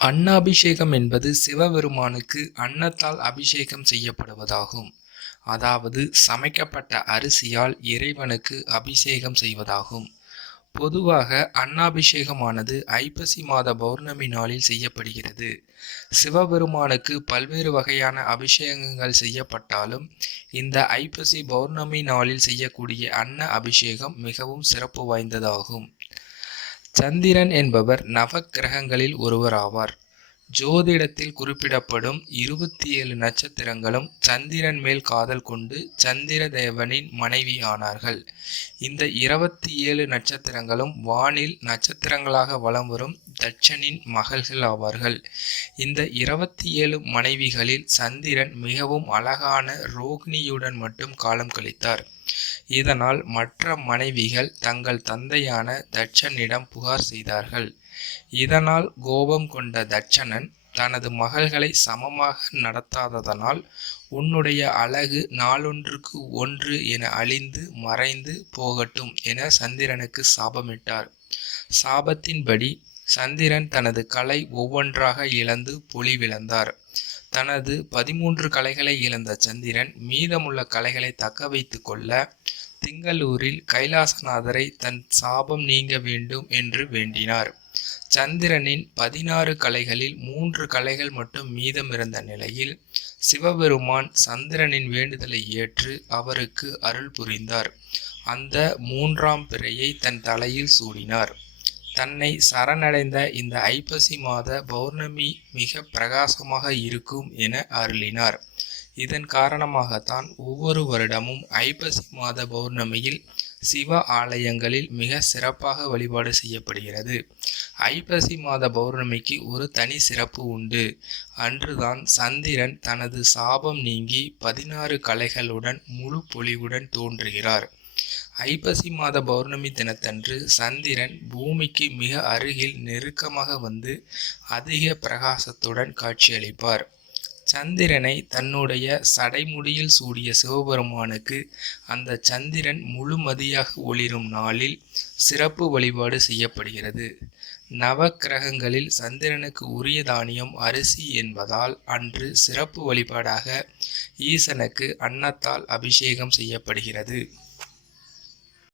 அன்னாபிஷேகம் என்பது சிவபெருமானுக்கு அன்னத்தால் அபிஷேகம் செய்யப்படுவதாகும். அதாவது சமைக்கப்பட்ட அரிசியால் இறைவனுக்கு அபிஷேகம் செய்வதாகும். பொதுவாக அன்னாபிஷேகமானது ஐப்பசி மாத பௌர்ணமி நாளில் செய்யப்படுகிறது. சிவபெருமானுக்கு பல்வேறு வகையான அபிஷேகங்கள் செய்யப்பட்டாலும் இந்த ஐப்பசி பௌர்ணமி நாளில் செய்யக்கூடிய அன்ன அபிஷேகம் மிகவும் சிறப்பு வாய்ந்ததாகும். சந்திரன் என்பவர் நவ கிரகங்களில் ஒருவர் ஆவார். ஜோதிடத்தில் குறிப்பிடப்படும் 27 நட்சத்திரங்களும் சந்திரன் மேல் காதல் கொண்டு சந்திர தேவனின் மனைவி ஆனார்கள். இந்த 27 நட்சத்திரங்களும் வானில் நட்சத்திரங்களாக வலம் வரும் தட்சனின் மகள்கள் ஆவார்கள். இந்த 27 மனைவிகளில் சந்திரன் மிகவும் அழகான ரோகிணியுடன் மட்டும் காலம் கழித்தார். இதனால் மற்ற மனைவிகள் தங்கள் தந்தையான தட்சனிடம் புகார் செய்தார்கள். இதனால் கோபம் கொண்ட தட்சணன் தனது மகள்களை சமமாக நடத்தாததனால் உன்னுடைய அழகு நாளொன்றுக்கு ஒன்று என அழிந்து மறைந்து போகட்டும் என சந்திரனுக்கு சாபமிட்டார். சாபத்தின்படி சந்திரன் தனது கலை ஒவ்வொன்றாக இழந்து பொலிவிழந்தார். தனது 13 கலைகளை இழந்த சந்திரன் மீதமுள்ள கலைகளை தக்க வைத்து கொள்ள திங்களூரில் கைலாசநாதரை தன் சாபம் நீங்க வேண்டும் என்று வேண்டினார். சந்திரனின் 16 கலைகளில் 3 கலைகள் மட்டும் மீதமிருந்த நிலையில் சிவபெருமான் சந்திரனின் வேண்டுதலை ஏற்று அவருக்கு அருள் புரிந்தார். அந்த 3ஆம் பிறையை தன் தலையில் சூடினார். தன்னை சரணடைந்த இந்த ஐப்பசி மாத பௌர்ணமி மிக பிரகாசமாக இருக்கும் என அருளினார். இதன் காரணமாகத்தான் ஒவ்வொரு வருடமும் ஐப்பசி மாத பௌர்ணமியில் சிவ ஆலயங்களில் மிக சிறப்பாக வழிபாடு செய்யப்படுகிறது. ஐப்பசி மாத பௌர்ணமிக்கு ஒரு தனி சிறப்பு உண்டு. அன்றுதான் சந்திரன் தனது சாபம் நீங்கி 16 கலைகளுடன் முழு பொலிவுடன் தோன்றுகிறார். ஐப்பசி மாத பௌர்ணமி தினத்தன்று சந்திரன் பூமிக்கு மிக அருகில் நெருக்கமாக வந்து அதிக பிரகாசத்துடன் காட்சியளிப்பார். சந்திரனை தன்னுடைய சடைமுடியில் சூடிய சிவபெருமானுக்கு அந்த சந்திரன் முழுமதியாக ஒளிரும் நாளில் சிறப்பு வழிபாடு செய்யப்படுகிறது. நவ கிரகங்களில் சந்திரனுக்கு உரிய தானியம் அரிசி என்பதால் அன்று சிறப்பு வழிபாடாக ஈசனுக்கு அன்னத்தால் அபிஷேகம் செய்யப்படுகிறது.